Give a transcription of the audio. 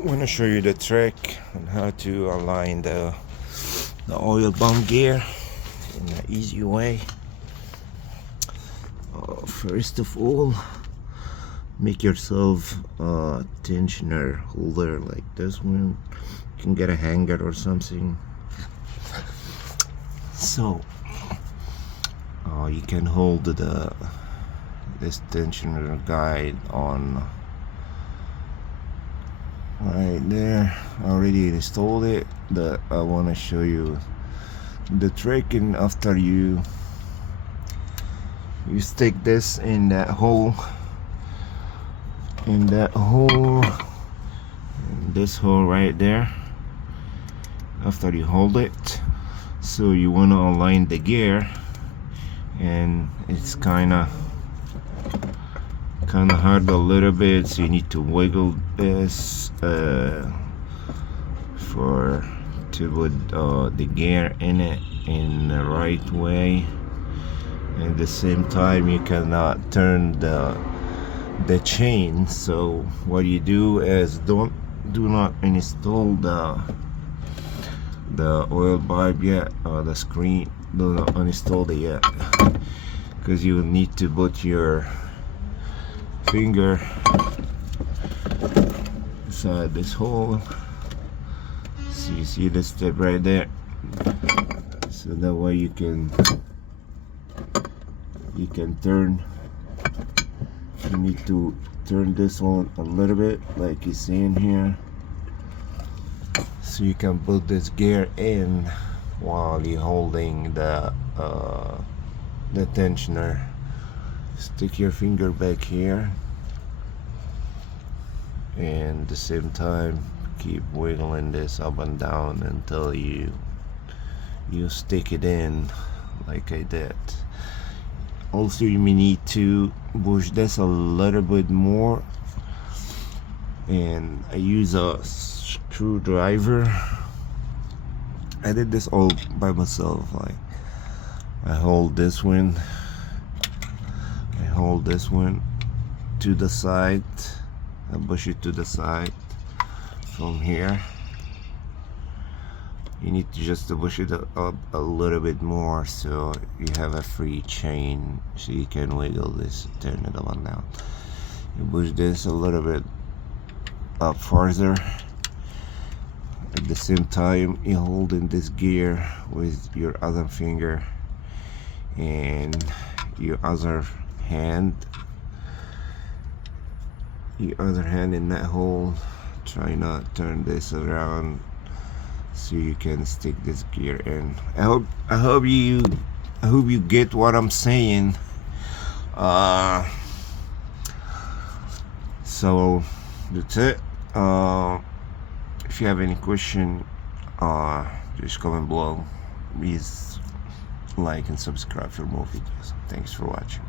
I want to show you the trick on how to align the oil pump gear in an easy way. First of all, make yourself a tensioner holder like this one. You can get a hanger or something. So you can hold this tensioner guide on right there. I already installed it. I want to show you the trick, and after you stick this in that hole, this hole right there. After you hold it, so you want to align the gear, and it's kind of hard a little bit, so you need to wiggle this to put the gear in it in the right way. At the same time, you cannot turn the chain. So what you do is do not install the oil bulb yet, or the screen. Do not uninstall it yet, because you need to put your finger inside this hole. So you see the step right there, so that way you can turn. You need to turn this one a little bit, like you see in here, so you can put this gear in while you're holding the tensioner. Stick your finger back here, and at the same time keep wiggling this up and down until you stick it in like I did. Also, you may need to push this a little bit more, and I use a screwdriver. I did this all by myself. Like, I hold this one to the side, I push it to the side from here. You need to just push it up a little bit more, so you have a free chain, so you can wiggle this, turn it up and down. You push this a little bit up further. At the same time, you're holding this gear with your other finger and your other hand in that hole. Try not to turn this around so you can stick this gear in. I hope you get what I'm saying. So that's it. If you have any question, just comment below. Please like and subscribe for more videos. Thanks for watching.